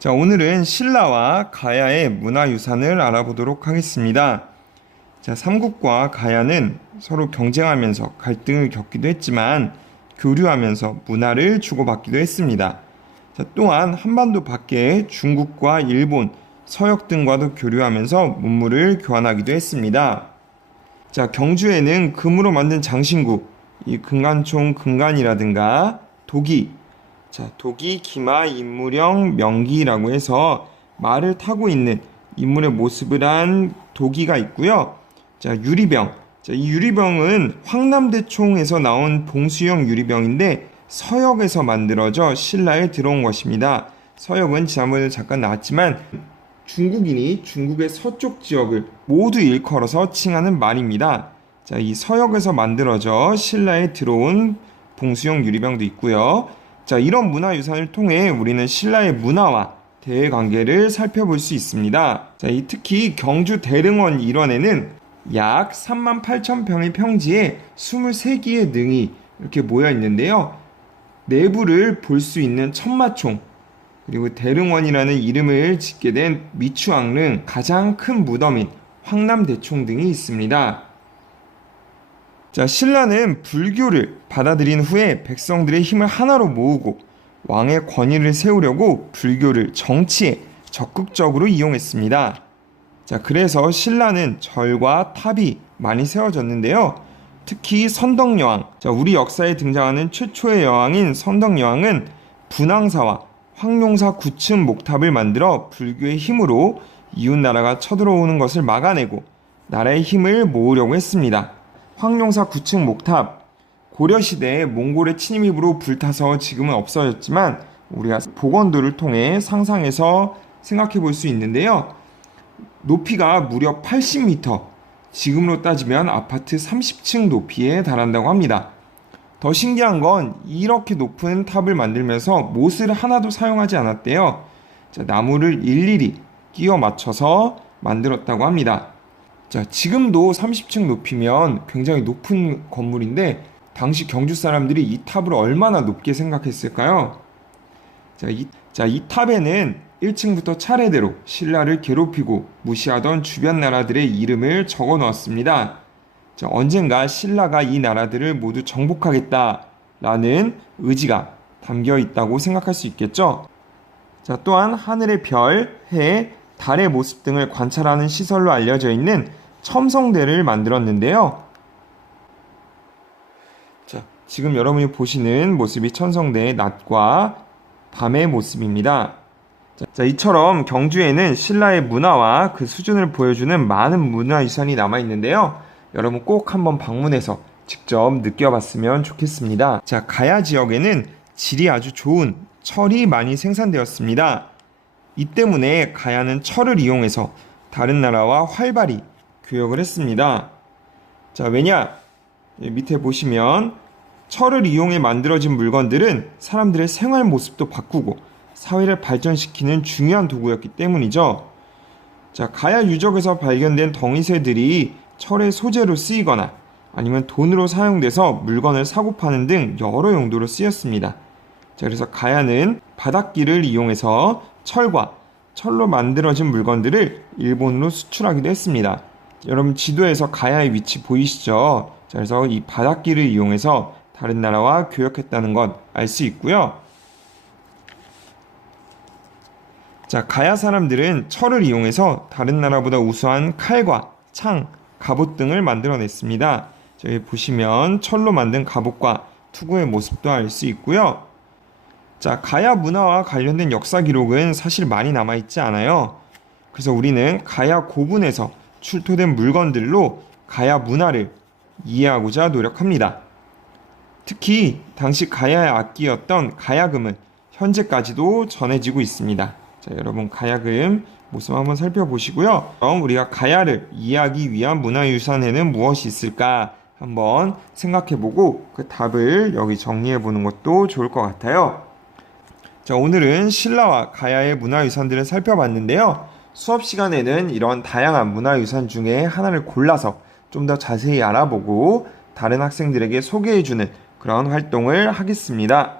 자, 오늘은 신라와 가야의 문화유산을 알아보도록 하겠습니다. 자, 삼국과 가야는 서로 경쟁하면서 갈등을 겪기도 했지만 교류하면서 문화를 주고받기도 했습니다. 자, 또한 한반도 밖에 중국과 일본, 서역 등과도 교류하면서 문물을 교환하기도 했습니다. 자, 경주에는 금으로 만든 장신구, 이 금관총 금관이라든가 도기, 자, 도기, 기마, 인물형, 명기라고 해서 말을 타고 있는 인물의 모습을 한 도기가 있고요. 자, 유리병. 자, 이 유리병은 황남대총에서 나온 봉수형 유리병인데 서역에서 만들어져 신라에 들어온 것입니다. 서역은 지난번에 잠깐 나왔지만 중국인이 중국의 서쪽 지역을 모두 일컬어서 칭하는 말입니다. 자, 이 서역에서 만들어져 신라에 들어온 봉수형 유리병도 있고요. 자, 이런 문화유산을 통해 우리는 신라의 문화와 대외관계를 살펴볼 수 있습니다. 자, 특히 경주 대릉원 일원에는 약 38,000평의 평지에 23기의 능이 이렇게 모여 있는데요. 내부를 볼 수 있는 천마총, 그리고 대릉원이라는 이름을 짓게 된 미추왕릉, 가장 큰 무덤인 황남대총 등이 있습니다. 자, 신라는 불교를 받아들인 후에 백성들의 힘을 하나로 모으고 왕의 권위를 세우려고 불교를 정치에 적극적으로 이용했습니다. 자, 그래서 신라는 절과 탑이 많이 세워졌는데요. 특히 선덕여왕, 자, 우리 역사에 등장하는 최초의 여왕인 선덕여왕은 분황사와 황룡사 9층 목탑을 만들어 불교의 힘으로 이웃나라가 쳐들어오는 것을 막아내고 나라의 힘을 모으려고 했습니다. 황룡사 9층 목탑, 고려시대에 몽골의 침입으로 불타서 지금은 없어졌지만 우리가 복원도를 통해 상상해서 생각해 볼 수 있는데요. 높이가 무려 80m, 지금으로 따지면 아파트 30층 높이에 달한다고 합니다. 더 신기한 건 이렇게 높은 탑을 만들면서 못을 하나도 사용하지 않았대요. 자, 나무를 일일이 끼워 맞춰서 만들었다고 합니다. 자, 지금도 30층 높이면 굉장히 높은 건물인데 당시 경주 사람들이 이 탑을 얼마나 높게 생각했을까요? 이 탑에는 1층부터 차례대로 신라를 괴롭히고 무시하던 주변 나라들의 이름을 적어 놓았습니다. 자, 언젠가 신라가 이 나라들을 모두 정복하겠다라는 의지가 담겨 있다고 생각할 수 있겠죠? 자, 또한 하늘의 별, 해, 달의 모습 등을 관찰하는 시설로 알려져 있는 첨성대를 만들었는데요. 자, 지금 여러분이 보시는 모습이 첨성대의 낮과 밤의 모습입니다. 자, 이처럼 경주에는 신라의 문화와 그 수준을 보여주는 많은 문화유산이 남아있는데요. 여러분 꼭 한번 방문해서 직접 느껴봤으면 좋겠습니다. 자, 가야 지역에는 질이 아주 좋은 철이 많이 생산되었습니다. 이 때문에 가야는 철을 이용해서 다른 나라와 활발히 교역을 했습니다. 자, 왜냐? 밑에 보시면 철을 이용해 만들어진 물건들은 사람들의 생활 모습도 바꾸고 사회를 발전시키는 중요한 도구였기 때문이죠. 자, 가야 유적에서 발견된 덩이쇠들이 철의 소재로 쓰이거나 아니면 돈으로 사용돼서 물건을 사고 파는 등 여러 용도로 쓰였습니다. 자, 그래서 가야는 바닷길을 이용해서 철과 철로 만들어진 물건들을 일본으로 수출하기도 했습니다. 여러분 지도에서 가야의 위치 보이시죠? 자, 그래서 이 바닷길을 이용해서 다른 나라와 교역했다는 것 알 수 있고요. 자, 가야 사람들은 철을 이용해서 다른 나라보다 우수한 칼과 창, 갑옷 등을 만들어냈습니다. 여기 보시면 철로 만든 갑옷과 투구의 모습도 알 수 있고요. 자, 가야 문화와 관련된 역사 기록은 사실 많이 남아있지 않아요. 그래서 우리는 가야 고분에서 출토된 물건들로 가야 문화를 이해하고자 노력합니다. 특히 당시 가야의 악기였던 가야금은 현재까지도 전해지고 있습니다. 자, 여러분 가야금 모습 한번 살펴보시고요. 그럼 우리가 가야를 이해하기 위한 문화유산에는 무엇이 있을까 한번 생각해보고 그 답을 여기 정리해보는 것도 좋을 것 같아요. 자, 오늘은 신라와 가야의 문화유산들을 살펴봤는데요. 수업 시간에는 이런 다양한 문화유산 중에 하나를 골라서 좀 더 자세히 알아보고 다른 학생들에게 소개해주는 그런 활동을 하겠습니다.